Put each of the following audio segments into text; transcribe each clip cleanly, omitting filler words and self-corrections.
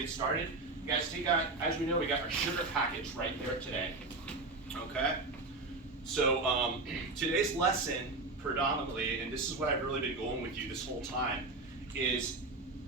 get started. Guys, as we know, we got our sugar package right there today. Okay? So today's lesson predominantly, and this is what I've really been going with you this whole time, is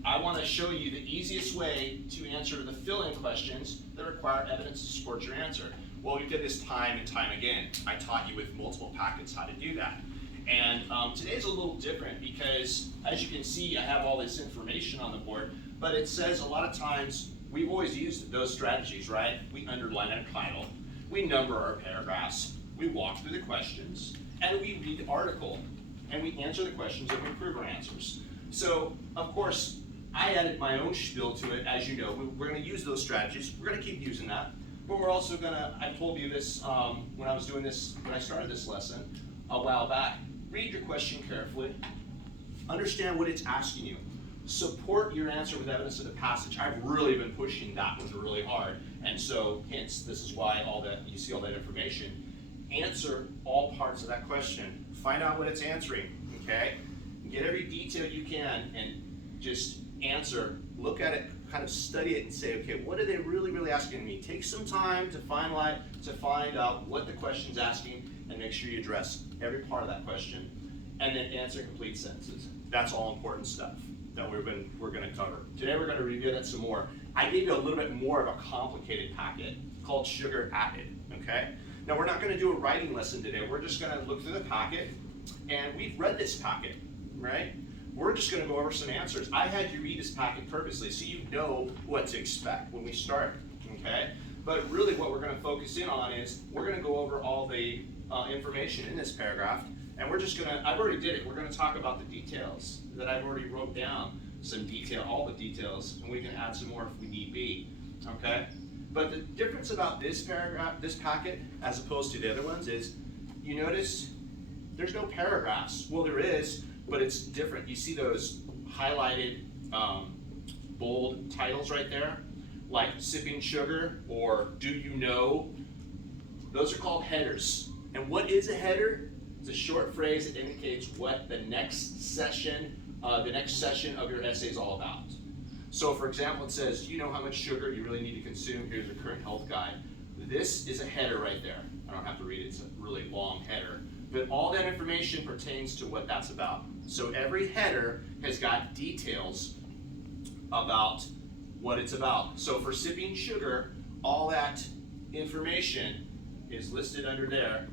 I want to show you the easiest way to answer the fill-in questions that require evidence to support your answer. Well, we did this time and time again. I taught you with multiple packets how to do that. And today's a little different because, as you can see, I have all this information on the board, but it says a lot of times we've always used those strategies, right? We underline our title, we number our paragraphs, we walk through the questions, and we read the article, and we answer the questions and we prove our answers. So, of course, I added my own spiel to it. As you know, we're going to use those strategies. We're going to keep using that, but we're also going to, I told you this when I was doing this, when I started this lesson a while back. Read your question carefully, understand what it's asking you, support your answer with evidence of the passage. I've really been pushing that one really hard, and so hence this is why you see all that information. Answer all parts of that question. Find out what it's answering, okay? Get every detail you can and just answer. Look at it, kind of study it and say, okay, what are they really asking me? Take some time to find out what the question's asking and make sure you address every part of that question and then answer complete sentences. That's all important stuff that we're going to cover. Today we're going to review that some more. I gave you a little bit more of a complicated packet called Sugar Added, okay? Now we're not going to do a writing lesson today. We're just going to look through the packet, and we've read this packet, right? We're just going to go over some answers. I had you read this packet purposely so you know what to expect when we start, okay? But really what we're going to focus in on is we're going to go over all the information in this paragraph, and we're just going to, I've already did it, we're going to talk about the details that I've already wrote down, some detail, all the details, and we can add some more if we need be, okay? But the difference about this paragraph, this packet, as opposed to the other ones is, you notice there's no paragraphs. Well, there is, but it's different. You see those highlighted bold titles right there, like Sipping Sugar or Do You Know? Those are called headers. And what is a header? It's a short phrase that indicates what the next session of your essay is all about. So for example, it says, do you know how much sugar you really need to consume? Here's a current health guide. This is a header right there. I don't have to read it, it's a really long header. But all that information pertains to what that's about. So every header has got details about what it's about. So for Sipping Sugar, all that information is listed under there.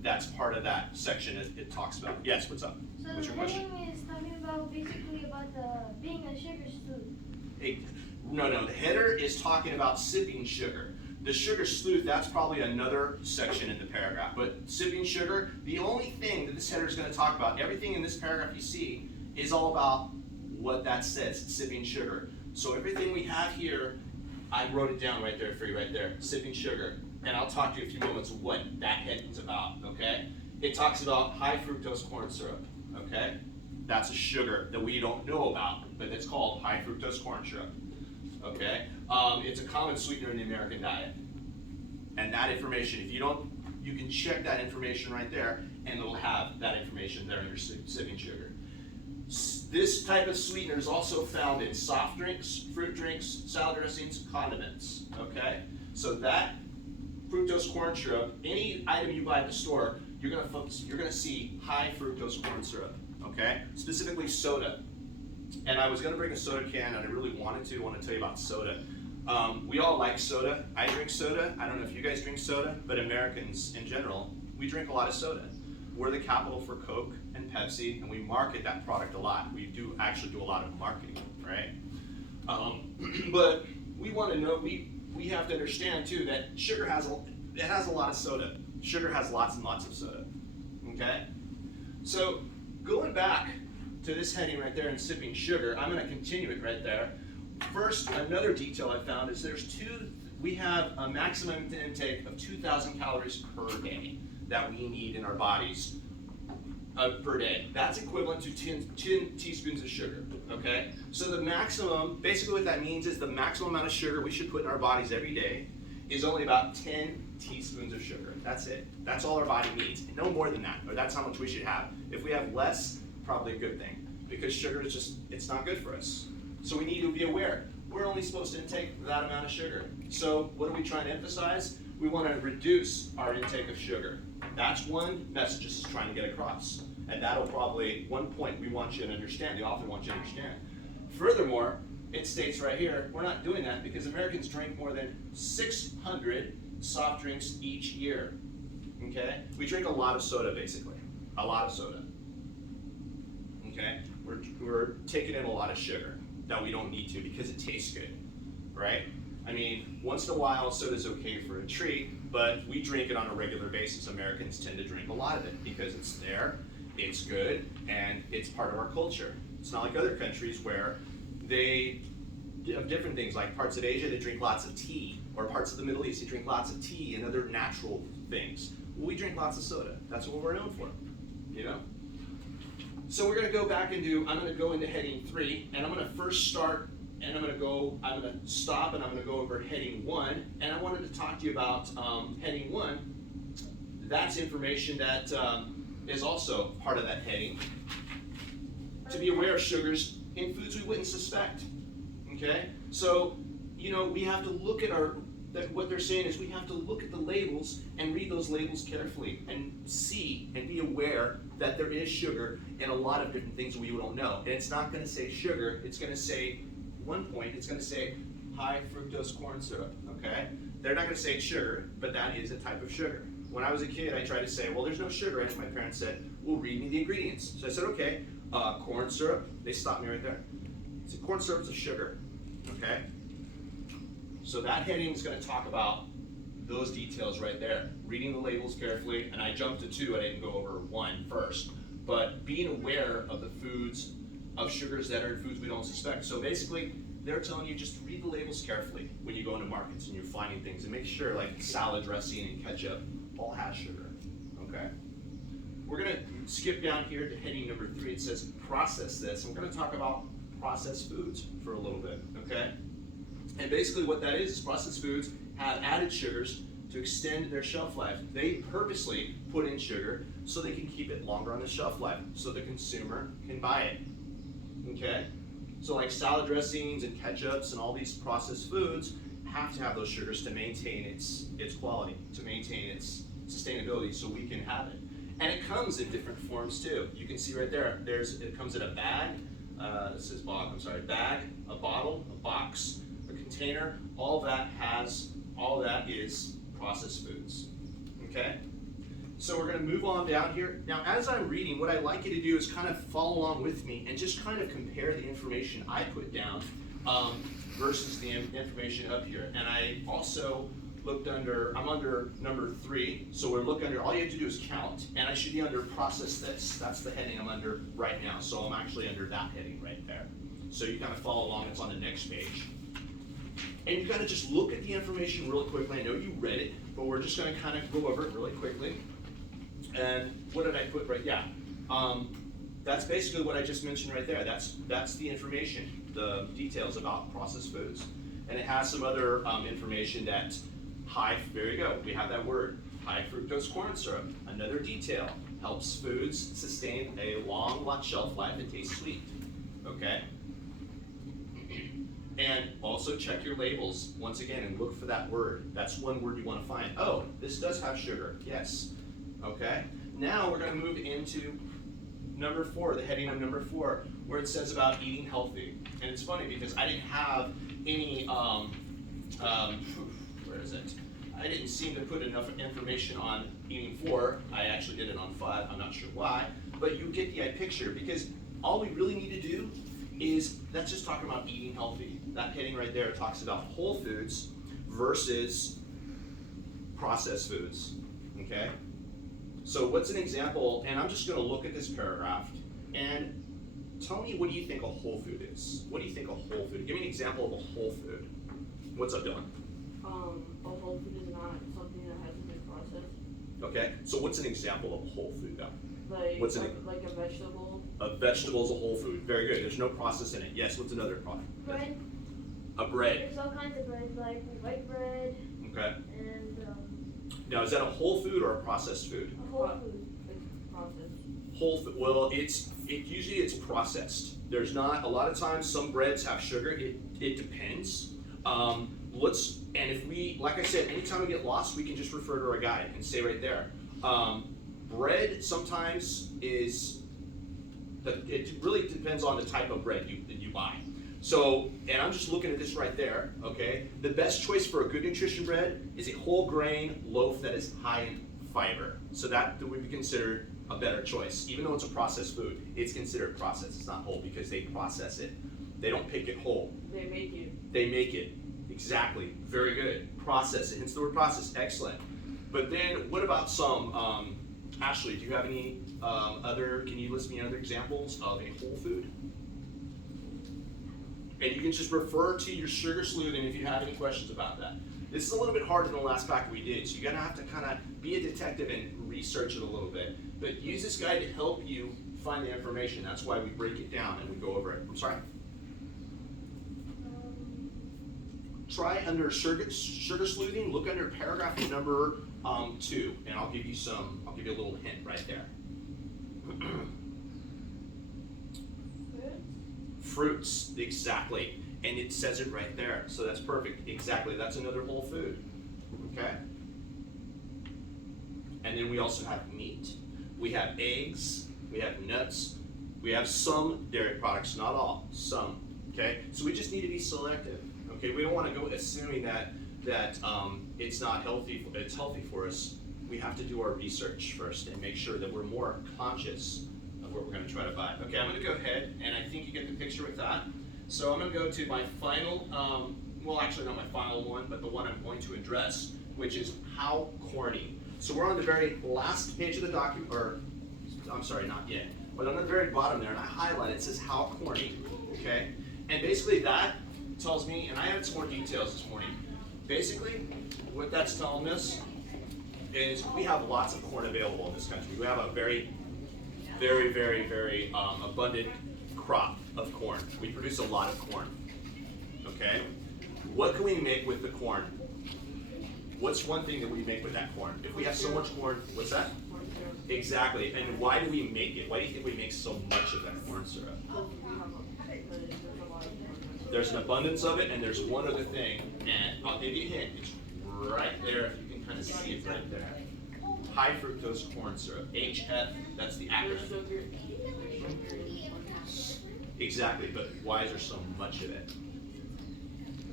That's part of that section it talks about. Yes, what's up? So What's your the question? heading is talking about basically about being a sugar sleuth. No, the header is talking about sipping sugar. The sugar sleuth, that's probably another section in the paragraph. But sipping sugar, the only thing that this header is going to talk about, everything in this paragraph you see, is all about what that says, sipping sugar. So everything we have here, I wrote it down right there for you, right there, sipping sugar. And I'll talk to you in a few moments what that heading's about, okay? It talks about high fructose corn syrup, okay? That's a sugar that we don't know about, but it's called high fructose corn syrup, okay? It's a common sweetener in the American diet. And that information, if you don't, you can check that information right there, and it'll have that information there under sipping sugar. This type of sweetener is also found in soft drinks, fruit drinks, salad dressings, condiments, okay? So that fructose corn syrup, any item you buy at the store, you're gonna see high fructose corn syrup, okay? Specifically soda. And I was gonna bring a soda can, and I really want to tell you about soda. We all like soda. I drink soda. I don't know if you guys drink soda, but Americans in general, we drink a lot of soda. We're the capital for Coke and Pepsi, and we market that product a lot. We do actually do a lot of marketing, right? But we want to know, we have to understand too that sugar has a lot of soda. Sugar has lots and lots of soda, okay? So going back to this heading right there in Sipping Sugar, I'm going to continue it right there. First, another detail I found is we have a maximum intake of 2,000 calories per day that we need in our bodies per day. That's equivalent to 10 teaspoons of sugar, okay? So the maximum, basically what that means is the maximum amount of sugar we should put in our bodies every day is only about 10 teaspoons of sugar. That's it. That's all our body needs. No more than that, or that's how much we should have. If we have less, probably a good thing, because sugar is just, it's not good for us. So we need to be aware. we're only supposed to intake that amount of sugar. So what are we trying to emphasize? We want to reduce our intake of sugar. That's one message this is trying to get across. And that'll probably, one point we want you to understand, the author wants you to understand. Furthermore, it states right here, we're not doing that because Americans drink more than 600 soft drinks each year. Okay? We drink a lot of soda, basically. A lot of soda. Okay? We're taking in a lot of sugar that we don't need to because it tastes good. Right? I mean, once in a while, soda's okay for a treat, but we drink it on a regular basis. Americans tend to drink a lot of it because it's there, it's good, and it's part of our culture. It's not like other countries where they have different things, like parts of Asia, they drink lots of tea, or parts of the Middle East, they drink lots of tea and other natural things. Well, we drink lots of soda. That's what we're known for, you know? So we're gonna go back into, I'm gonna go into heading 3, and I'm gonna first start, and I'm gonna stop, and I'm gonna go over heading 1, and I wanted to talk to you about heading 1. That's information that is also part of that heading. To be aware of sugars in foods we wouldn't suspect. Okay? So, you know, we have to look at what they're saying is we have to look at the labels and read those labels carefully and see and be aware that there is sugar in a lot of different things we don't know. And it's not going to say sugar, it's going to say, one point, it's going to say high fructose corn syrup. Okay? They're not going to say sugar, but that is a type of sugar. When I was a kid, I tried to say, well, there's no sugar in it. My parents said, well, read me the ingredients. So I said, okay, corn syrup. They stopped me right there. I said, corn syrup is a sugar. Okay? So that heading is going to talk about those details right there. Reading the labels carefully, and I jumped to 2, I didn't go over 1 first. But being aware of the foods, of sugars that are in foods we don't suspect. So basically, they're telling you just read the labels carefully when you go into markets and you're finding things. And make sure, like salad dressing and ketchup, all has sugar. Okay? We're going to skip down here to heading number 3. It says process this. And we're going to talk about processed foods for a little bit. Okay? And basically what that is processed foods have added sugars to extend their shelf life. They purposely put in sugar so they can keep it longer on the shelf life, so the consumer can buy it. Okay? So like salad dressings and ketchups and all these processed foods have to have those sugars to maintain its quality, to maintain its sustainability so we can have it. And it comes in different forms too. You can see right there, it comes in a bag, it says bag, a bottle, a box, a container. All that is processed foods. Okay? So we're going to move on down here. Now, as I'm reading, what I'd like you to do is kind of follow along with me and just kind of compare the information I put down versus the information up here. And I also looked I'm under number 3. So we're looking under, all you have to do is count. And I should be under process this. That's the heading I'm under right now. So I'm actually under that heading right there. So you kind of follow along, it's on the next page. And you kind of just look at the information real quickly. I know you read it, but we're just going to kind of go over it really quickly. And what did I put right? Yeah, that's basically what I just mentioned right there. That's the information, the details about processed foods. And it has some other information that there you go, we have that word, high fructose corn syrup. Another detail, helps foods sustain a long shelf life and taste sweet. Okay? And also check your labels once again and look for that word. That's one word you want to find. Oh, this does have sugar. Yes. Okay? Now we're going to move into number 4, the heading of number 4, where it says about eating healthy. And it's funny because I didn't have any, where is it? I didn't seem to put enough information on eating 4. I actually did it on 5. I'm not sure why. But you get the picture because all we really need to do is, that's just talking about eating healthy. That heading right there talks about whole foods versus processed foods. Okay? So what's an example, and I'm just going to look at this paragraph, and tell me, what do you think a whole food is? What do you think a whole food? Give me an example of a whole food. What's up, Dylan? A whole food is not something that hasn't been processed. Okay, so what's an example of a whole food though? Like a vegetable. A vegetable is a whole food. Very good. There's no process in it. Yes, what's another product? Bread. A bread. There's all kinds of bread, like white bread. Okay. And Now, is that a whole food or a processed food? a whole food. It's processed. Whole food. Well, usually it's processed. There's not, a lot of times some breads have sugar. It depends. And if we, like I said, anytime we get lost, we can just refer to our guide and say right there. Bread sometimes it really depends on the type of bread that you buy. So, and I'm just looking at this right there, okay? The best choice for a good nutrition bread is a whole grain loaf that is high in fiber. So that would be considered a better choice. Even though it's a processed food, it's considered processed. It's not whole because they process it. They don't pick it whole. They make it. They make it. Exactly. Very good. Process it. Hence the word process. Excellent. But then what about some, Ashley, do you have any can you list me other examples of a whole food? And you can just refer to your sugar sleuthing if you have any questions about that. This is a little bit harder than the last packet we did, so you're gonna have to kind of be a detective and research it a little bit. But use this guide to help you find the information. That's why we break it down and we go over it. I'm sorry? Try under sugar sleuthing, look under paragraph number 2, and I'll give you a little hint right there. Fruits, exactly. And it says it right there, so that's perfect. Exactly, that's another whole food, okay? And then we also have meat, we have eggs, we have nuts, we have some dairy products, not all, some, okay? So we just need to be selective, okay? We don't want to go assuming that it's not healthy, it's healthy for us. We have to do our research first and make sure that we're more conscious of what we're going to try to buy. Okay, I'm going to go ahead, and I think you get the picture with that. So I'm going to go to my final, well actually not my final one, but the one I'm going to address, which is how corny. So we're on the very last page of the document, or I'm sorry, not yet, but on the very bottom there, and I highlight it says how corny, okay? And basically that tells me, and I added some more details this morning, basically what that's telling us is we have lots of corn available in this country. We have a very abundant crop of corn. We produce a lot of corn, okay? What can we make with the corn? What's one thing that we make with that corn? If we have so much corn, what's that? Corn syrup. Exactly, and why do we make it? Why do you think we make so much of that corn syrup? There's an abundance of it, and there's one other thing, and I'll give you a hint. It's right there, if you can kind of see it right there. High fructose corn syrup, HF, that's the There's acronym. sugar. Exactly, but why is there so much of it?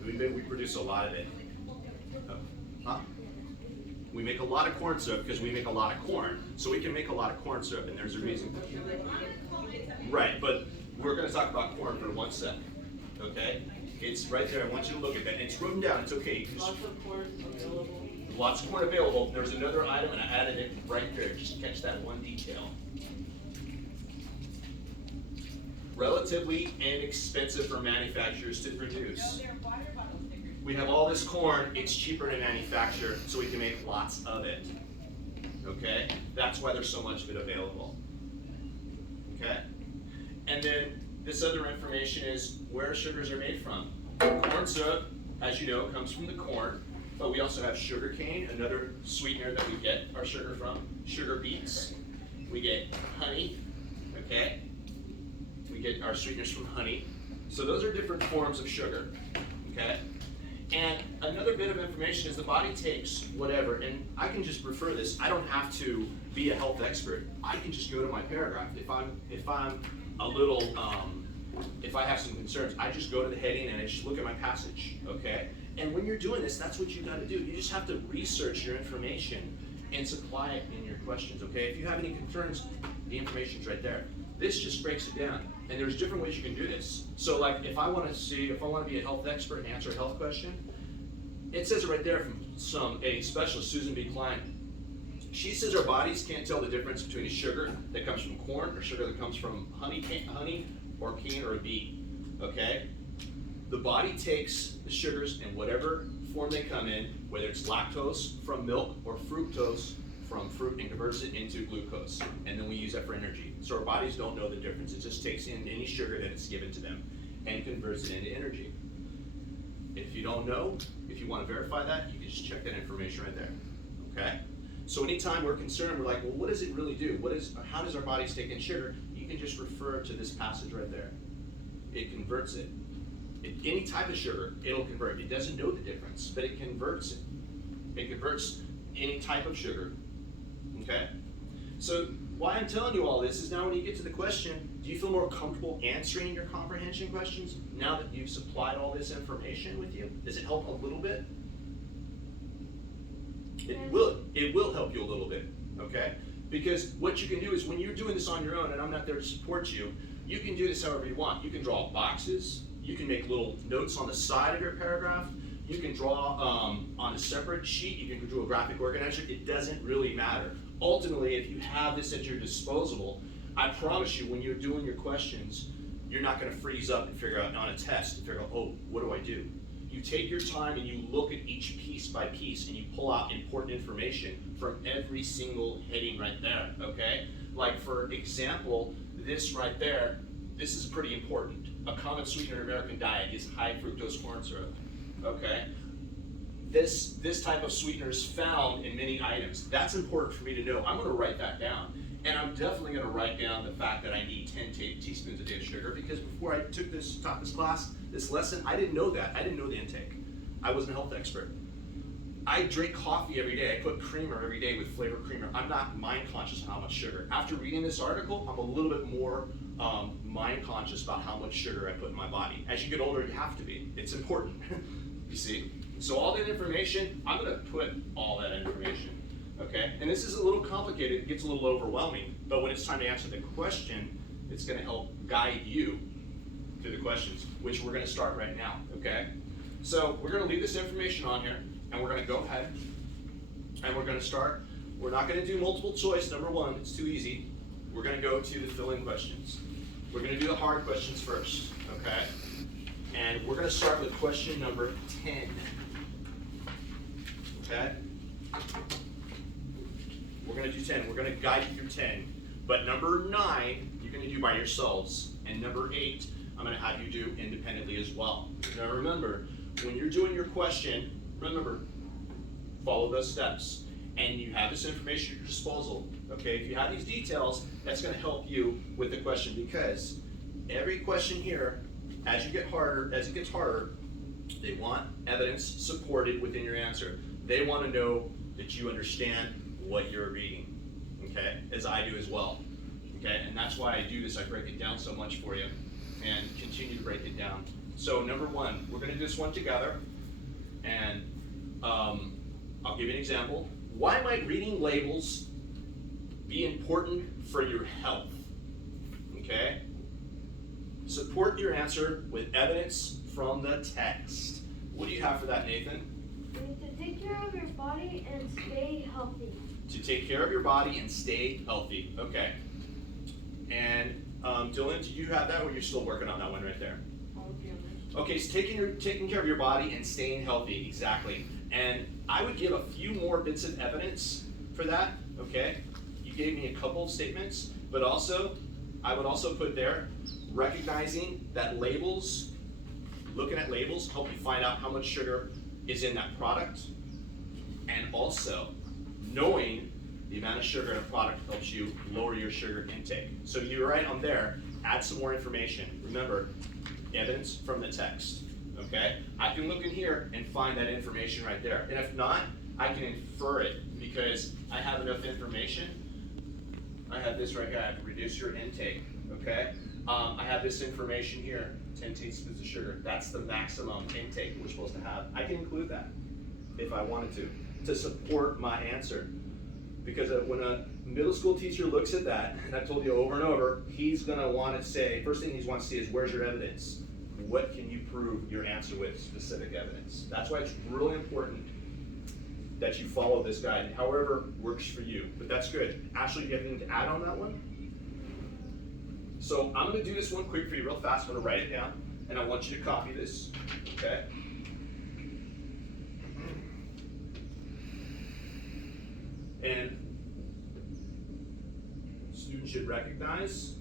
We produce a lot of it. Huh? We make a lot of corn syrup because we make a lot of corn. So we can make a lot of corn syrup, and there's a reason. Right, but we're going to talk about corn for 1 second. Okay? It's right there. I want you to look at that. And it's written down. It's okay. Lots of corn available. Lots of corn available. There's another item, and I added it right there. Just catch that one detail. Relatively inexpensive for manufacturers to produce. We have all this corn, it's cheaper to manufacture, so we can make lots of it. Okay? That's why there's so much of it available. Okay? And then this other information is where sugars are made from. Corn syrup, as you know, comes from the corn, but we also have sugar cane, another sweetener that we get our sugar from. Sugar beets. We get honey, okay? We get our sweeteners from honey. So those are different forms of sugar, okay? And another bit of information is the body takes whatever, and I can just refer this. I don't have to be a health expert. I can just go to my paragraph. If I'm a little, if I have some concerns, I just go to the heading and I just look at my passage, okay? And when you're doing this, that's what you got to do. You just have to research your information and supply it in your questions, okay? If you have any concerns, the information's right there. This just breaks it down, and there's different ways you can do this. So like if I want to be a health expert and answer a health question, it says it right there from a specialist, Susan B. Klein. She says our bodies can't tell the difference between a sugar that comes from corn or sugar that comes from honey or cane or a bee, okay? The body takes the sugars in whatever form they come in, whether it's lactose from milk or fructose from fruit, and converts it into glucose, and then we use that for energy. So our bodies don't know the difference. It just takes in any sugar that is given to them and converts it into energy. If you don't know, if you want to verify that, you can just check that information right there, okay? So anytime we're concerned, we're like, well, what does it really do? How does our bodies take in sugar? You can just refer to this passage right there. It converts it. Any type of sugar, it'll convert. It doesn't know the difference, but it converts it. It converts any type of sugar, okay? So why I'm telling you all this is now when you get to the question, do you feel more comfortable answering your comprehension questions now that you've supplied all this information with you? Does it help a little bit? It will help you a little bit, okay? Because what you can do is when you're doing this on your own, and I'm not there to support you, you can do this however you want. You can draw boxes, you can make little notes on the side of your paragraph, you can draw on a separate sheet, you can do a graphic organizer, it doesn't really matter. Ultimately, if you have this at your disposal, I promise you when you're doing your questions, you're not gonna freeze up and figure out on a test and figure out, oh, what do I do? You take your time and you look at each piece by piece and you pull out important information from every single heading right there, okay? Like for example, this right there, this is pretty important. A common sweetener in American diet is high fructose corn syrup, okay? This type of sweetener is found in many items. That's important for me to know. I'm gonna write that down. And I'm definitely gonna write down the fact that I need 10 teaspoons a day of sugar, because before I taught this class, this lesson, I didn't know that. I didn't know the intake. I wasn't a health expert. I drink coffee every day. I put creamer every day with flavored creamer. I'm not mind conscious on how much sugar. After reading this article, I'm a little bit more mind conscious about how much sugar I put in my body. As you get older, you have to be. It's important, you see? So all that information, I'm gonna put all that information. Okay, and this is a little complicated, it gets a little overwhelming, but when it's time to answer the question, it's gonna help guide you through the questions, which we're gonna start right now, okay? So we're gonna leave this information on here, and we're gonna go ahead, and we're gonna start. We're not gonna do multiple choice, number one, it's too easy. We're gonna go to the fill-in questions. We're gonna do the hard questions first, okay? And we're gonna start with question number 10, okay? We're gonna do 10, we're gonna guide you through 10. But number 9, you're gonna do by yourselves. And number 8, I'm gonna have you do independently as well. Now remember, when you're doing your question, remember, follow those steps. And you have this information at your disposal, okay? If you have these details, that's gonna help you with the question, because every question here, as it gets harder, they want evidence supported within your answer. They wanna know that you understand what you're reading, okay? As I do as well, okay? And that's why I do this, I break it down so much for you and continue to break it down. So number 1, we're gonna do this one together, and I'll give you an example. Why might reading labels be important for your health, okay? Support your answer with evidence from the text. What do you have for that, Nathan? You need to take care of your body and stay healthy. To take care of your body and stay healthy. Okay. And Dylan, do you have that, or you're still working on that one right there? Okay, so taking care of your body and staying healthy, exactly. And I would give a few more bits of evidence for that, okay? You gave me a couple of statements, but also, I would also put there, recognizing that labels, looking at labels, help you find out how much sugar is in that product, and also, knowing the amount of sugar in a product helps you lower your sugar intake. So you're right on there, add some more information. Remember, evidence from the text, okay? I can look in here and find that information right there. And if not, I can infer it because I have enough information. I have this right here, I can reduce your intake, okay? I have this information here, 10 teaspoons of sugar. That's the maximum intake we're supposed to have. I can include that if I wanted to support my answer. Because when a middle school teacher looks at that, and I've told you over and over, he's gonna wanna say, first thing he wants to see is, where's your evidence? What can you prove your answer with, specific evidence? That's why it's really important that you follow this guide, however works for you, but that's good. Ashley, do you have anything to add on that one? So I'm gonna do this one quick for you real fast. I'm gonna write it down, and I want you to copy this, okay? And students should recognize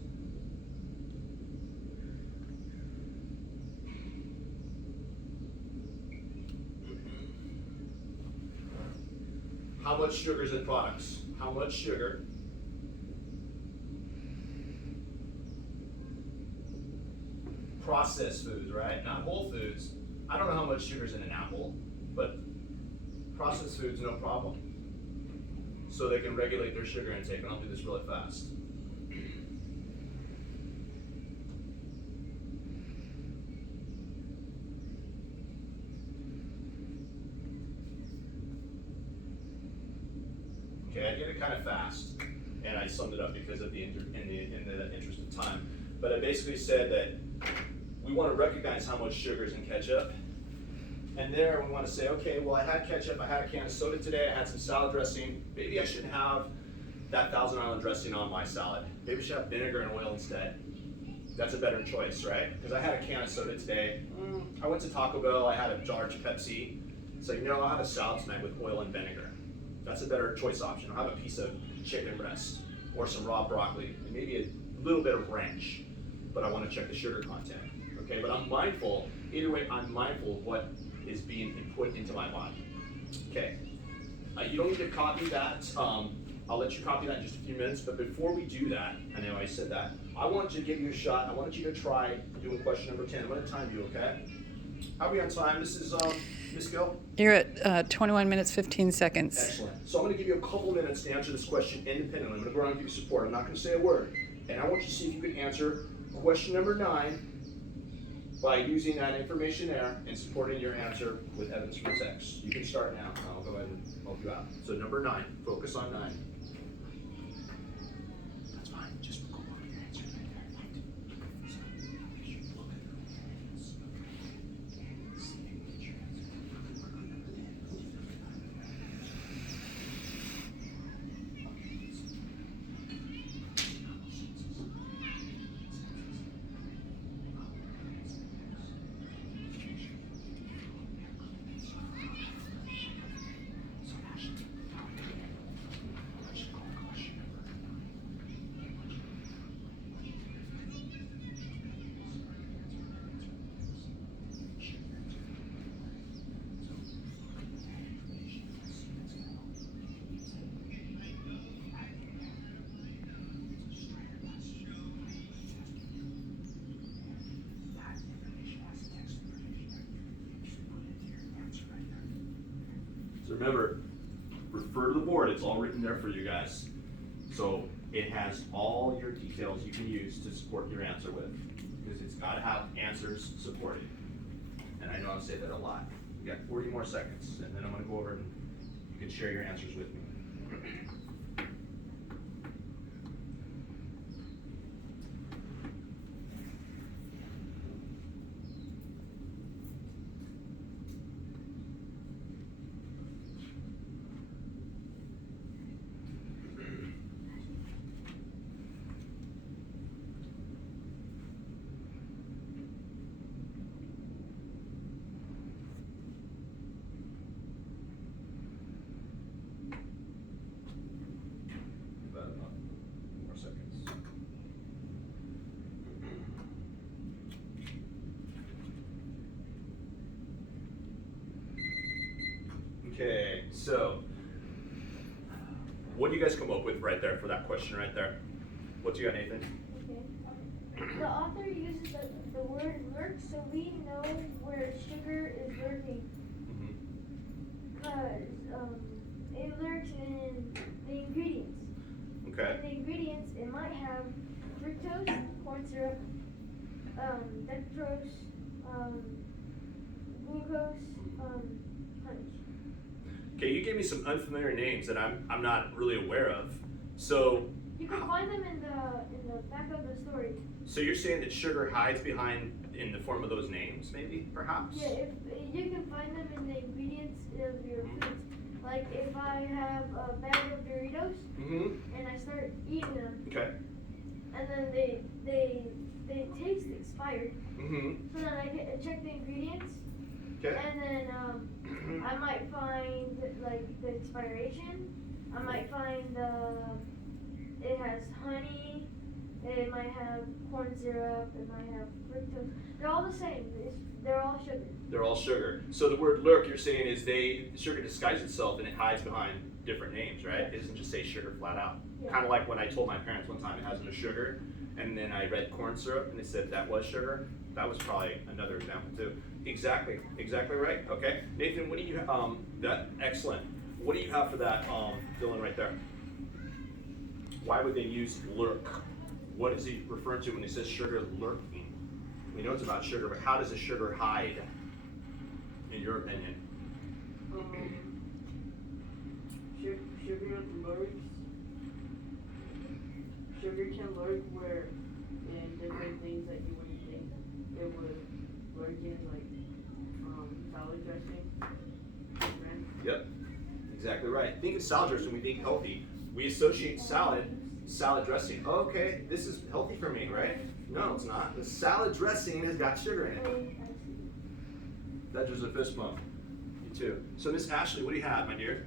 how much sugar is in products. How much sugar processed foods, right? Not whole foods. I don't know how much sugar's in an apple, but processed foods, no problem. So they can regulate their sugar intake, and I'll do this really fast. Okay, I did it kind of fast, and I summed it up because of in the interest of time. But I basically said that we want to recognize how much sugar is in ketchup, and there we want to say, okay, well, I had ketchup, I had a can of soda today, I had some salad dressing. Maybe I shouldn't have that Thousand Island dressing on my salad. Maybe I should have vinegar and oil instead. That's a better choice, right? Because I had a can of soda today. I went to Taco Bell, I had a jar of Pepsi. So, I'll have a salad tonight with oil and vinegar. That's a better choice option. I'll have a piece of chicken breast or some raw broccoli and maybe a little bit of ranch, but I want to check the sugar content. Okay, but I'm mindful, either way, I'm mindful of what is being put into my body. Okay, you don't need to copy that. I'll let you copy that in just a few minutes, but before we do that, I know I said that, I want to give you a shot. I want you to try doing question number 10. I'm going to time you, okay? How are we on time? This is Ms. Gill? You're at 21 minutes, 15 seconds. Excellent. So I'm going to give you a couple minutes to answer this question independently. I'm going to go around and give you support. I'm not going to say a word. And I want you to see if you can answer question number 9 by using that information there and supporting your answer with evidence from text. You can start now. I'll go ahead and help you out. So number 9, focus on 9. That's fine. Just go over your answer right there. So you should look at your hands. Okay. See if you can get your answer. So remember, refer to the board. It's all written there for you guys. So it has all your details you can use to support your answer with, because it's got to have answers supported. And I know I say that a lot. We got 40 more seconds, and then I'm going to go over and you can share your answers with me. About more seconds. Okay, so what do you guys come up with right there for that question right there? What do you got, Nathan? Okay. The author uses the word lurk so we know where sugar is lurking. Because it lurks in the ingredients. Okay. In the ingredients, it might have fructose, corn syrup, dextrose, glucose, honey. Okay, you gave me some unfamiliar names that I'm not really aware of. So You can find them in the back of the story. so you're saying that sugar hides behind in the form of those names, maybe, perhaps? Yeah, if you can find them in the ingredients of your foods. Like if I have a bag of Doritos Mm-hmm. and I start eating them, Okay. and then they taste expired. Mm-hmm. So then I check the ingredients, Okay. and then I might find like the expiration. I might find it has honey. It might have corn syrup. It might have fructose. They're all the same. They're all sugar. They're all sugar. So the word lurk, you're saying, is sugar disguises itself and it hides behind different names, right? It doesn't just say sugar flat out. Yeah. Kind of like when I told my parents one time it has no sugar, and then I read corn syrup and they said that was sugar. That was probably another example too. Exactly right. Okay, Nathan, what do you that excellent. What do you have for that Dylan right there? Why would they use lurk? What is he referring to when he says sugar lurking? We know it's about sugar, but how does a sugar hide, in your opinion? Sugar lurks. Sugar can lurk where in different things that you wouldn't think it would lurk in, like salad dressing. Right? Yep, exactly right. Think of salad dressing, we think healthy. We associate salad dressing. Oh, okay, this is healthy for me, right? No, it's not. The salad dressing has got sugar in it. That was a fist bump. You too. So Miss Ashley, what do you have, my dear?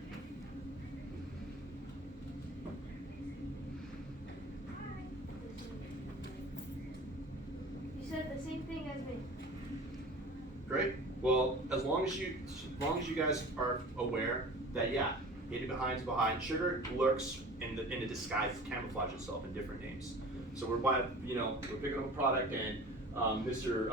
You said the same thing as me. Great. Well, as long as you guys are aware that hidden behind sugar lurks in the disguise, camouflage itself in different names. So we're picking up a product, and Mr.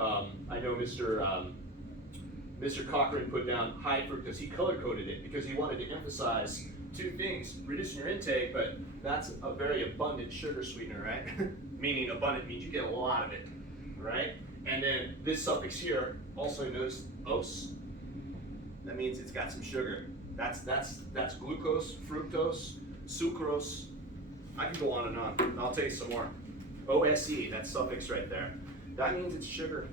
Cochran put down high fructose. He color coded it because he wanted to emphasize two things: reducing your intake, but that's a very abundant sugar sweetener, right? Meaning abundant means you get a lot of it, right? And then this suffix here, also notice os. That means it's got some sugar. That's glucose, fructose, sucrose. I can go on and on. I'll tell you some more. OSE, that suffix right there. That means it's sugar.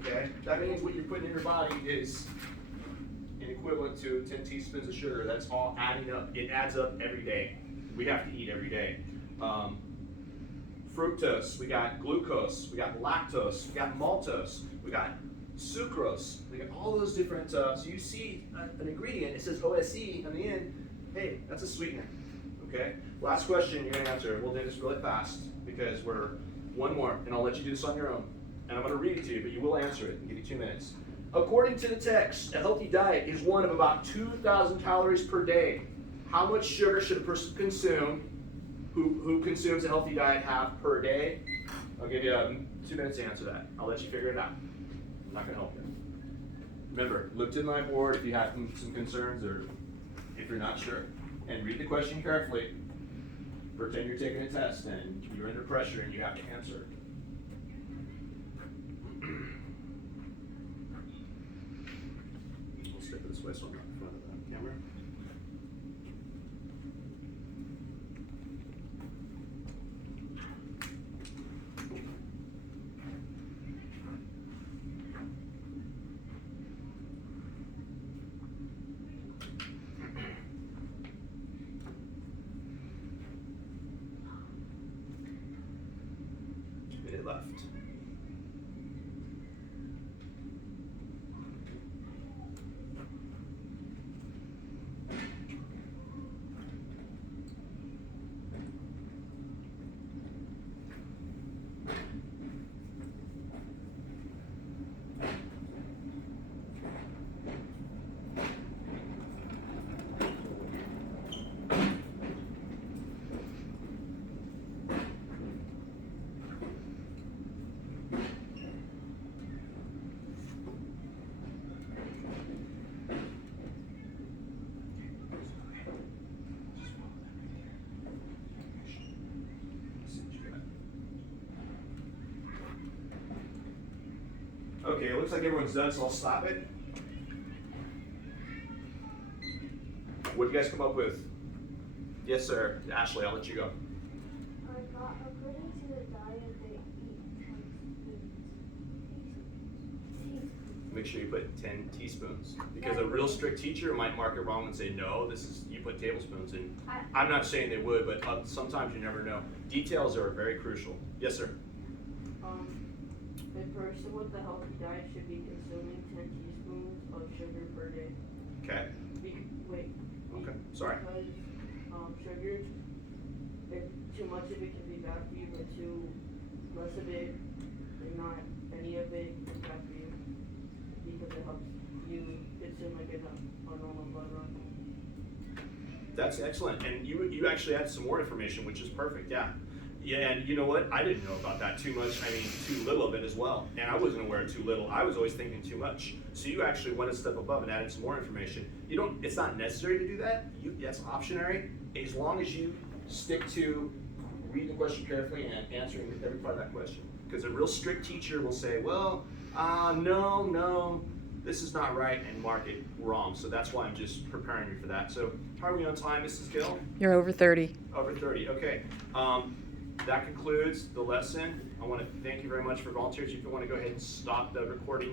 Okay? That means what you're putting in your body is an equivalent to 10 teaspoons of sugar. That's all adding up. It adds up every day. We have to eat every day. Fructose, we got glucose, we got lactose, we got maltose, we got sucrose, we got all those different, so you see an ingredient, it says OSE on the end, hey, that's a sweetener, okay? Last question you're gonna answer, we'll do this really fast because we're one more, and I'll let you do this on your own. And I'm gonna read it to you, but you will answer it and give you 2 minutes. According to the text, a healthy diet is one of about 2,000 calories per day. How much sugar should a person consume who consumes a healthy diet have per day? I'll give you 2 minutes to answer that. I'll let you figure it out. I'm not gonna help you. Remember, look to my board if you have some concerns or if you're not sure. And read the question carefully. Pretend you're taking a test and you're under pressure and you have to answer it. We'll stick it this way so I'm not in front of the camera. Minute left. Okay, it looks like everyone's done, so I'll stop it. What did you guys come up with? Yes, sir. Ashley, I'll let you go. I got according to the diet they eat. Make sure you put 10 teaspoons. Because a real strict teacher might mark it wrong and say, no, this is, you put tablespoons in. I'm not saying they would, but sometimes you never know. Details are very crucial. Yes, sir. A person with a healthy diet should be consuming 10 teaspoons of sugar per day. Okay. Okay, sorry. Because sugar, if too much of it can be bad for you, but too less of it, and not any of it is bad for you. Because it helps you consume like a normal blood run. That's excellent. And you actually add some more information, which is perfect, yeah. Yeah, and you know what? I didn't know about that too much. I mean, too little of it as well. And I wasn't aware of too little. I was always thinking too much. So you actually went a step above and added some more information. You don't. It's not necessary to do that. That's optionary, as long as you stick to reading the question carefully and answering every part of that question. Because a real strict teacher will say, well, no, this is not right, and mark it wrong. So that's why I'm just preparing you for that. So how are we on time, Mrs. Gill? You're over 30. Over 30, okay. That concludes the lesson. I want to thank you very much for volunteers. If you want to go ahead and stop the recording